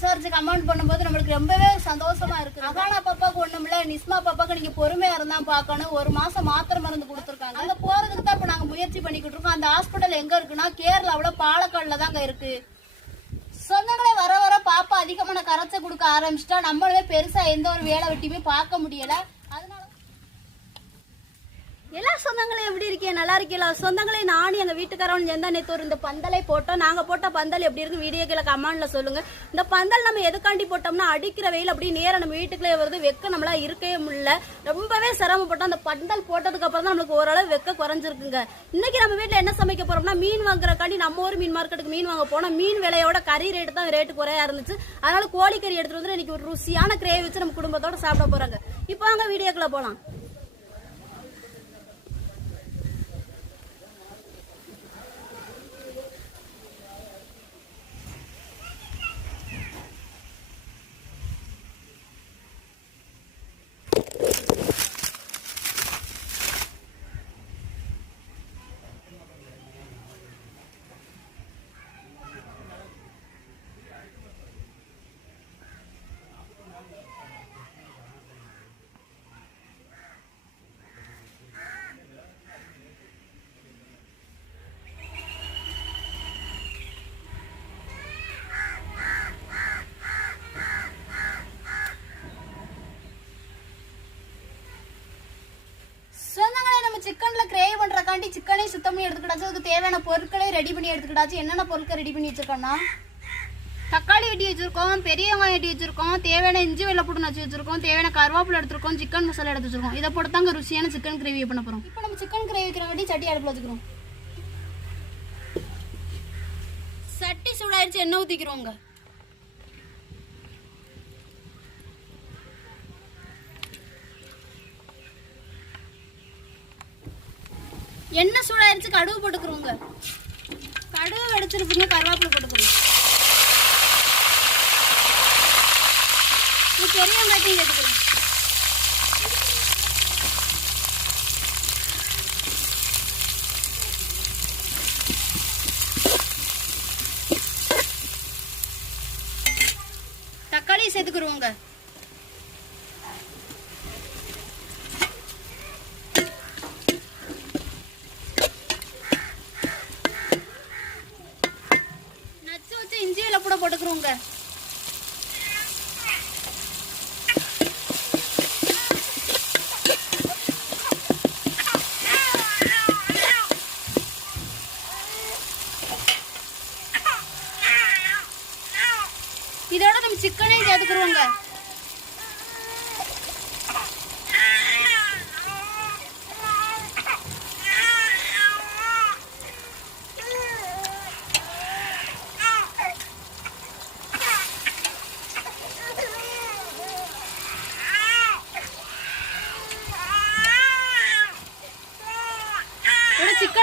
விசாரிச்சு கமெண்ட் பண்ணும்போது நம்மளுக்கு ரொம்பவே சந்தோஷமா இருக்கு அகானா பாப்பாக்கு ஒண்ணும் இல்ல. நிஸ்மா பாப்பாக்கு நீங்க பொறுமையா இருந்தா பார்க்கணும். ஒரு மாசம் மாத்திரை மருந்து கொடுத்துருக்காங்க. அங்க போறதுக்கு தான் இப்ப நாங்க முயற்சி பண்ணிக்கிட்டு இருக்கோம். அந்த ஹாஸ்பிட்டல் எங்க இருக்குன்னா கேரளாவில பாலக்காடுல தாங்க இருக்கு. சொந்தங்களே வர வர பாப்பா அதிகமான கரைச்ச கொடுக்க ஆரம்பிச்சிட்டா நம்மளே பெருசா எந்த ஒரு வேலை வெட்டியுமே பார்க்க முடியல. எல்லா சொந்தங்களும் எப்படி இருக்கீங்க? நல்லா இருக்கீங்களா? சொந்தங்களே நானும் எங்க வீட்டுக்காரவன் சேர்ந்தா நேற்று ஒரு இந்த பந்தலை போட்டோம். நாங்க போட்ட பந்தல் எப்படி இருக்கு வீடியோ கீழே கமெண்ட்ல சொல்லுங்க. இந்த பந்தல் நம்ம எதுக்காண்டி போட்டோம்னா அடிக்கிற வெயில் அப்படியே நேரம் நம்ம வீட்டுக்குள்ளே வருது. வெக்க நம்மளா இருக்கவே முடியல. ரொம்பவே சிரமப்பட்டோம். அந்த பந்தல் போட்டதுக்கு அப்புறம் தான் நம்மளுக்கு ஓரளவு வெக்க குறைஞ்சிருக்குங்க. இன்னைக்கு நம்ம வீட்டில் என்ன சமைக்க போறோம்னா மீன் வாங்குறக்காண்டி நம்ம ஊர் மீன் மார்க்கெட்டுக்கு மீன் வாங்க போனோம். மீன் விலையோட கறி ரேட்டு தான் ரேட்டு குறையா இருந்துச்சு. அதனால கோழிக்கறி எடுத்துட்டு வந்து இன்னைக்கு ஒரு ருசியான கிரேவி வச்சு நம்ம குடும்பத்தோட சாப்பிட போறாங்க. இப்போ வாங்க வீடியோக்குள்ள போலாம் சொந்தங்களே நம்ம சிக்கன்ல கிரேவி பண்றக்காண்டி சிக்கனே சுத்தம் பண்ணி எடுத்துக்கிட்டாச்சு அதுக்கு தேவையான பொருட்களை ரெடி பண்ணி எடுத்துக்கிட்டாச்சு என்னென்ன பொருட்கள் ரெடி பண்ணி வச்சிருக்கோம்னா தக்காளி வெட்டி வச்சிருக்கோம் பெரிய வெங்காயம் வெட்டி வச்சிருக்கோம் தேவையான இஞ்சி வெள்ளப்பூடு நச்சு வச்சிருக்கோம் தேவையான கருவேப்பிலை எடுத்திருக்கோம் சிக்கன் மசாலா எடுத்து வச்சிருக்கோம். இதை போட்டு தாங்க ருசியான சிக்கன் கிரேவி பண்ண போறோம். இப்போ நம்ம சிக்கன் கிரேவி வைக்கிறங்காட்டி சட்டி அடுப்புல வச்சுக்கிறோம். சட்டி சூடாயிருச்சு எண்ணெய் ஊத்திக்கிறோங்க. எண்ணெய் சூடாயிருச்சு கடுகு போட்டுக்கிறோங்க கடுகு வெடிச்சிருப்புங்க கருவேப்பிலை போட்டுக்கிறோம் இது பெரிய வெங்காயத்தையும் கேட்டுக்கிறோம் தக்காளி சேர்த்துக்கிறோங்க நச்சு கூட போட்டுக்கிறோங்க. இதோட நம்ம சிக்கனையும் சேர்த்துக்கிறோங்க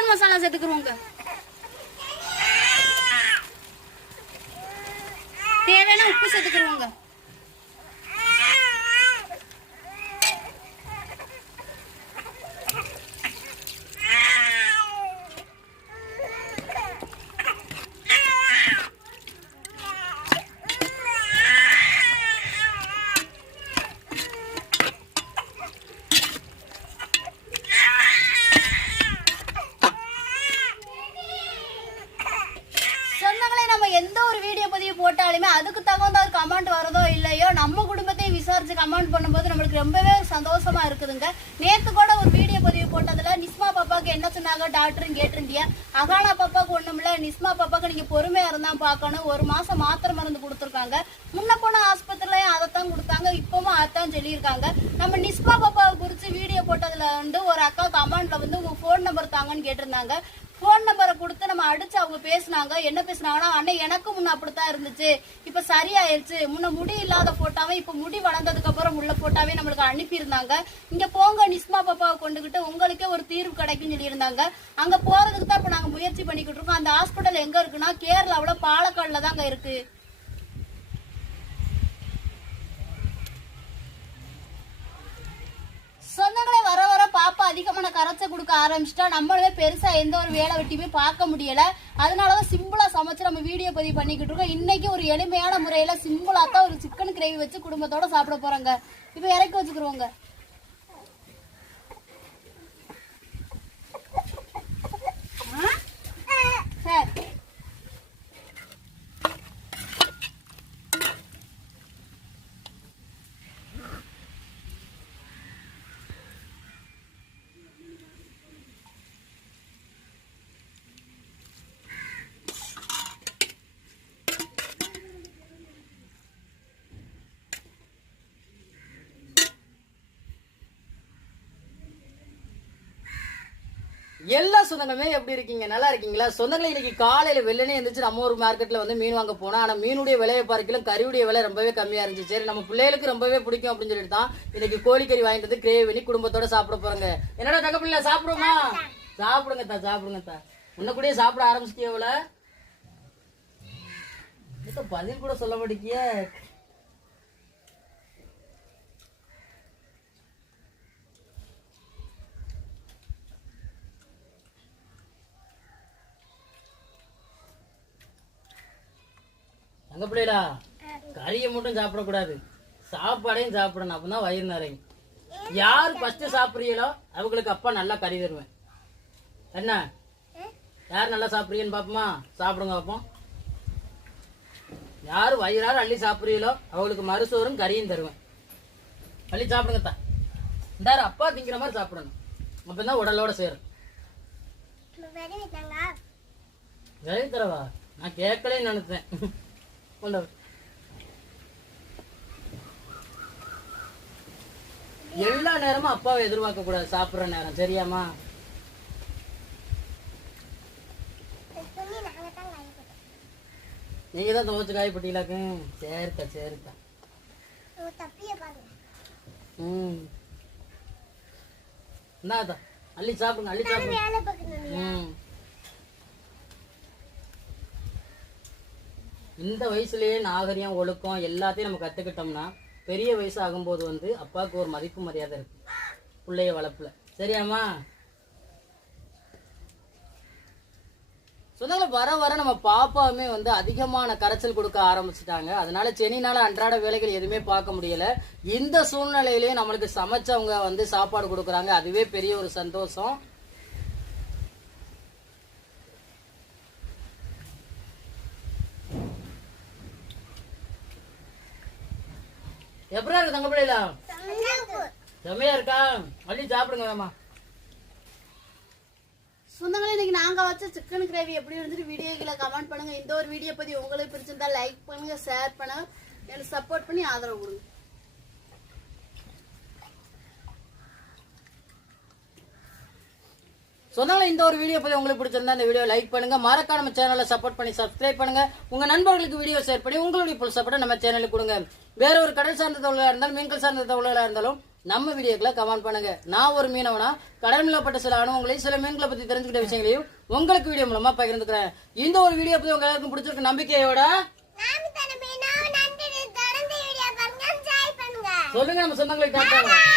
மசாலா சேர்த்துக்கிறோங்க தேவையான உப்பு சேர்த்துக்கிறோங்க சொந்தங்களே நம்ம எந்த ஒரு வீடியோ பதிவு போட்டாலுமே அதுக்கு தகுந்த ஒரு கமெண்ட் வரதோ இல்லையோ நம்ம குடும்பத்தையும் விசாரிச்சு கமெண்ட் பண்ணும்போது நம்மளுக்கு ரொம்பவே சந்தோஷமா இருக்குதுங்க. நேத்து கூட ஒரு வீடியோ பதிவு போட்டதுல நிஸ்மா பாப்பாக்கு என்ன சொன்னாங்க? டாக்டர்னு கேட்டிருந்தியா? அகானா பாப்பாக்கு ஒண்ணும் இல்ல. நிஸ்மா பாப்பாக்கு நீங்க பொறுமையா இருந்தா பார்க்கணும். ஒரு மாசம் மாத்திரை மருந்து கொடுத்துருக்காங்க. முன்ன போன ஆஸ்பத்திரிலயும் அதைத்தான் கொடுத்தாங்க. இப்பவும் அதான் சொல்லியிருக்காங்க. நம்ம நிஸ்மா பாப்பாவை குறிச்சு வீடியோ போட்டதுல வந்து ஒரு அக்கா கமெண்ட்ல வந்து உங்க ஃபோன் நம்பர் தாங்கன்னு கேட்டிருந்தாங்க. ஃபோன் நம்பரை கொடுத்து நம்ம அடிச்சு அவங்க பேசுனாங்க என்ன பேசுனாங்கன்னா அண்ணன் எனக்கு முன்ன அப்படித்தான் இருந்துச்சு. இப்ப சரியாயிருச்சு. முன்ன முடி இல்லாத போட்டாவே இப்ப முடி வளர்ந்ததுக்கு அப்புறம் உள்ள போட்டாவே நம்மளுக்கு அனுப்பியிருந்தாங்க. இங்க போங்க நிஸ்மா பாப்பாவை கொண்டுகிட்டு உங்களுக்கே ஒரு தீர்வு கிடைக்கும் சொல்லியிருந்தாங்க. அங்க போறதுக்கு தான் இப்ப நாங்க முயற்சி பண்ணிக்கிட்டு இருக்கோம். அந்த ஹாஸ்பிட்டல் எங்க இருக்குன்னா கேரளாவுல பாலக்காடுல தாங்க இருக்கு. சொந்தங்களே வர வர பாப்பா அதிகமான கரைச்சை கொடுக்க ஆரம்பிச்சிட்டா நம்மளே பெருசா எந்த ஒரு வேலை வெட்டியுமே பார்க்க முடியல. அதனாலதான் சிம்பிளா சமைச்சு நம்ம வீடியோ பதிவு பண்ணிக்கிட்டு இருக்கோம். இன்னைக்கு ஒரு எளிமையான முறையில சிம்பிளா தான் ஒரு சிக்கன் கிரேவி வச்சு குடும்பத்தோட சாப்பிட போறோங்க. இப்போ இறக்கி வச்சுக்கிறோங்க சரி எல்லா சொந்தங்களுமே எப்படி இருக்கீங்க? நல்லா இருக்கீங்களா? சொந்தங்களை இன்னைக்கு காலையில வெள்ளனே இருந்துச்சு நம்ம ஒரு மார்க்கெட்ல வந்து மீன் வாங்க போனோம். ஆனா மீனுடைய விலையை பார்க்கலாம் கறியுடைய விலை ரொம்பவே கம்மியா இருந்துச்சு. சரி நம்ம பிள்ளைகளுக்கு ரொம்பவே பிடிக்கும் அப்படின்னு சொல்லிட்டு தான் இன்னைக்கு கோழிக்கறி வாங்கிட்டு வந்து கிரேவி பண்ணி குடும்பத்தோட சாப்பிட போறாங்க. என்னடா தங்க பிள்ளை சாப்பிடுவோமா? சாப்பிடுங்க தா சாப்பிடுங்க தா. உன்ன கூடயே சாப்பிட ஆரம்பிச்சிட்டியவள பதில் கூட சொல்ல மாட்டேங்கிய? பிள்ளைடா கறியை மட்டும் சாப்பிடக்கூடாது. சாப்பாடையும் சாப்பிடணும். அப்பதான் வயிறு நிறையும். யார் ஃபர்ஸ்ட் சாப்பிடுறீங்களோ அவங்களுக்கு அப்பா நல்லா கறி தருவேன். என்ன? யார் நல்லா சாப்பிடுறீங்கன்னு பாப்போமா? சாப்பிடுங்க பாப்போம். யார் வயிறார அள்ளி சாப்பிடுறீங்களோ அவங்களுக்கு மறுசோறும் கறியும் தருவேன். அள்ளி சாப்பிடுங்க தான் இந்தாரு அப்பா திங்கிற மாதிரி சாப்பிடணும். அப்பதான் உடலோட சேரும். சரி தரவா? நான் கேட்கலே நினைச்சேன். எல்லா நேரமும் அப்பாவை எதிர்பார்க்க கூடாது. சாப்பிடுற நேரம் சரியாமா நீங்க தான் துவச்சு காயப்பட்டீங்களாக்கு சரிக்கா சரிக்கா. ம். இந்தாதா அள்ளி சாப்பிடுங்க அள்ளி சாப்பிடுங்க. ம். இந்த வயசுலயே நாகரிகம் ஒழுக்கம் எல்லாத்தையும் நம்ம கத்துக்கிட்டோம்னா பெரிய வயசு ஆகும்போது வந்து அப்பாவுக்கு ஒரு மதிப்பு மரியாதை இருக்கு. பிள்ளைய வளர்ப்பில். சரியாம்மா? சொந்தங்களை வர வர நம்ம பாப்பாவுமே வந்து அதிகமான கரைச்சல் கொடுக்க ஆரம்பிச்சிட்டாங்க. அதனால சென்னினால அன்றாட வேலைகள் எதுவுமே பார்க்க முடியல. இந்த சூழ்நிலையிலேயே நம்மளுக்கு சமைச்சவங்க வந்து சாப்பாடு கொடுக்குறாங்க. அதுவே பெரிய ஒரு சந்தோஷம். எப்படா இருக்கு தங்க பிள்ளைல செம்மையா இருக்கா? அள்ளி சாப்பிடுங்க வேமா சொந்தங்களே இன்னைக்கு நாங்க வச்ச சிக்கன் கிரேவி எப்படி இருந்துட்டு வீடியோக்களை கமெண்ட் பண்ணுங்க. இந்த ஒரு வீடியோ பத்தி உங்களுக்கு பிடிச்சிருந்தா லைக் பண்ணுங்க ஷேர் பண்ணுங்க. எனக்கு சப்போர்ட் பண்ணி ஆதரவு கொடுங்க. சொன்னால இந்த ஒரு வீடியோ பத்தி உங்களுக்கு பிடிச்சிருந்தா இந்த வீடியோ லைக் பண்ணுங்க. மறக்காம நம்ம சேனலை சப்போர்ட் பண்ணி சப்ஸ்கிரைப் பண்ணுங்க. உங்க நண்பர்களுக்கு வீடியோ ஷேர் பண்ணி உங்களுடைய புல் சப்போர்ட் நம்ம சேனலுக்கு கொடுங்க. வேற ஒரு கடல் சார்ந்த தொழிலா இருந்தாலும் மீன்கள் சார்ந்த தொழிலா இருந்தாலும் நம்ம வீடியோக்களை கமெண்ட் பண்ணுங்க. நான் ஒரு மீனவனா கடல் மீளப்பட்ட சில அனுபவங்களையும் சில மீன்களை பத்தி தெரிஞ்சுக்கிட்ட விஷயங்களையும் உங்களுக்கு வீடியோ மூலமா பகிர்ந்துக்கிறேன். இந்த ஒரு வீடியோ பத்தி உங்க எல்லாருக்கும் பிடிச்சிருக்க நம்பிக்கையோட சொல்லுங்க நம்ம சொந்தங்களை டாட்டா